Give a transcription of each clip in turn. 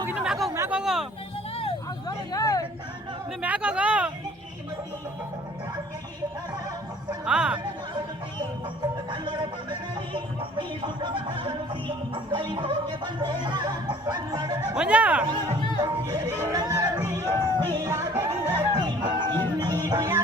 ಹೋಗಿ ಇನ್ನು ಮ್ಯಾಕ್ ಹೋಗಿ ಮ್ಯಾಕ್ ಹೋಗು ಇನ್ನು ಮ್ಯಾಕ್ ಹೋಗು ಹಾ ಮಂಜ Yeah.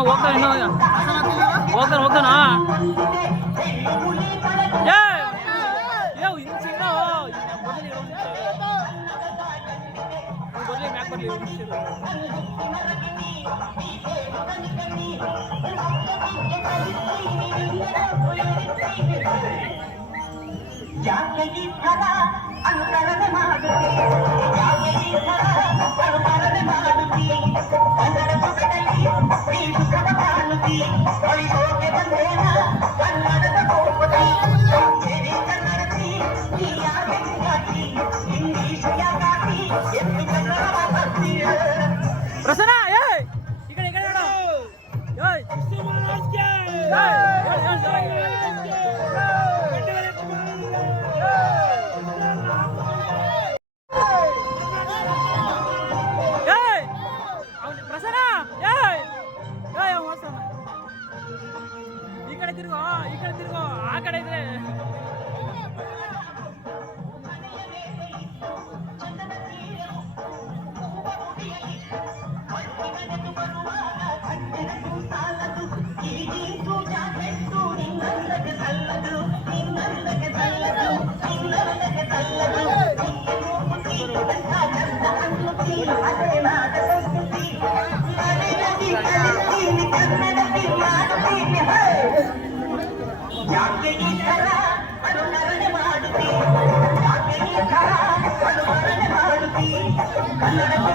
ಹೋಗ್ತಾನೆ ಇನ್ನೂ ಹೋಗ್ತಾನೆ ಹೋಗ್ತಾನಾ ಜಾಗತಿ ಫಲ ಅಂತರದ ಮಾಡು ಜಾಗತಿ ಫಲ ప్రసన్న ఏ ఇక్కడ ఇక్కడ ఏయ్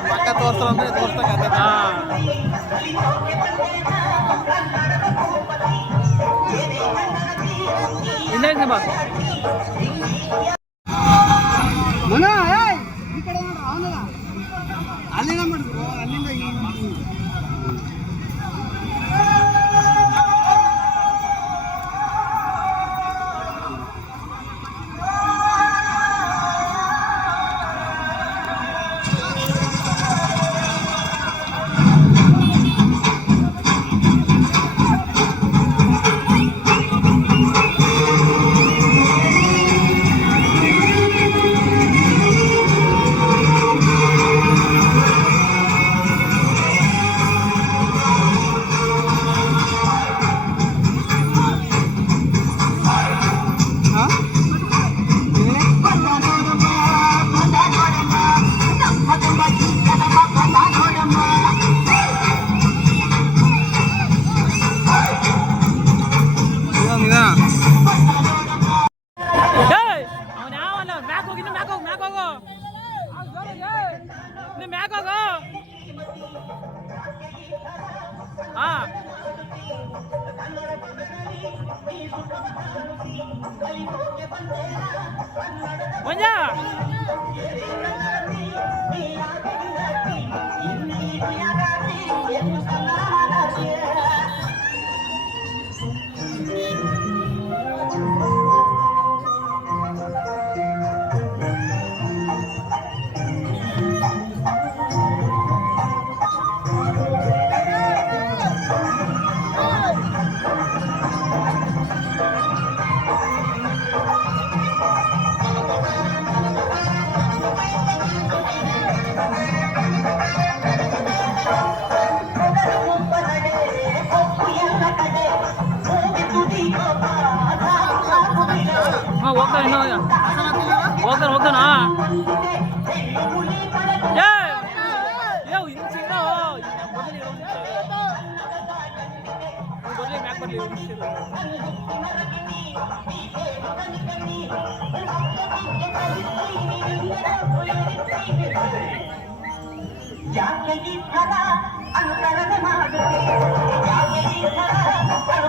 పక్క తోస్తామంటే తోస్తాం కదా ఇందాక బాబు கொஞ்சம் ಹೋಗ್ತಾನೆ ಇನ್ನು ಹೋಗ್ತಾನೆ ಹೋಗ್ತಾನ ಜಾಗದಿ ಫಲ ಅನುಕರಣೆ ಮಾಡುತ್ತೆ ಜಾಗದಿ ಫಲ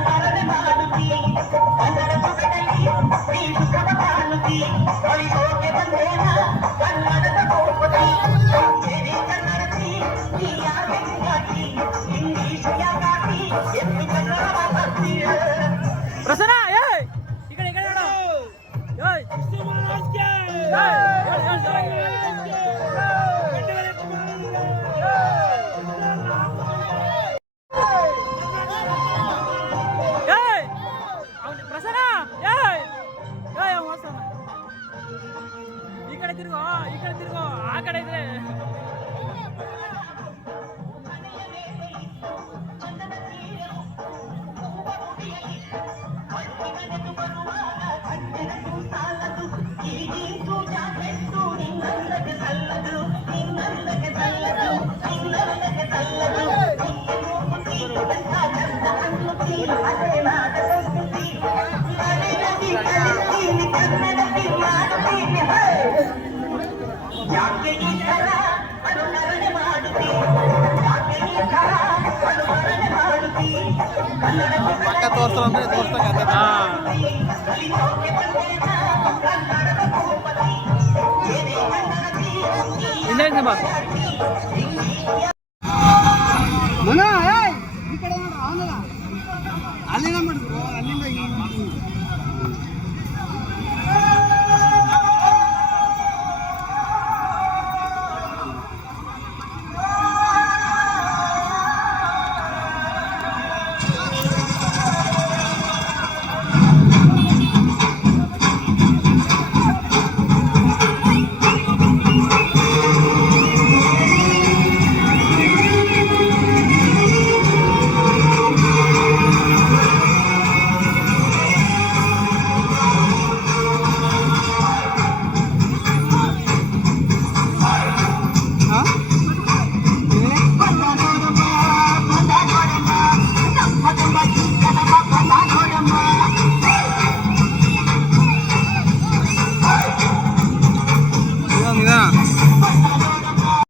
来. పక్క తోరుస్తుంది తోరుస్తాం కదా. ఇందాక బాబు మన ఇక్కడ అల్లిన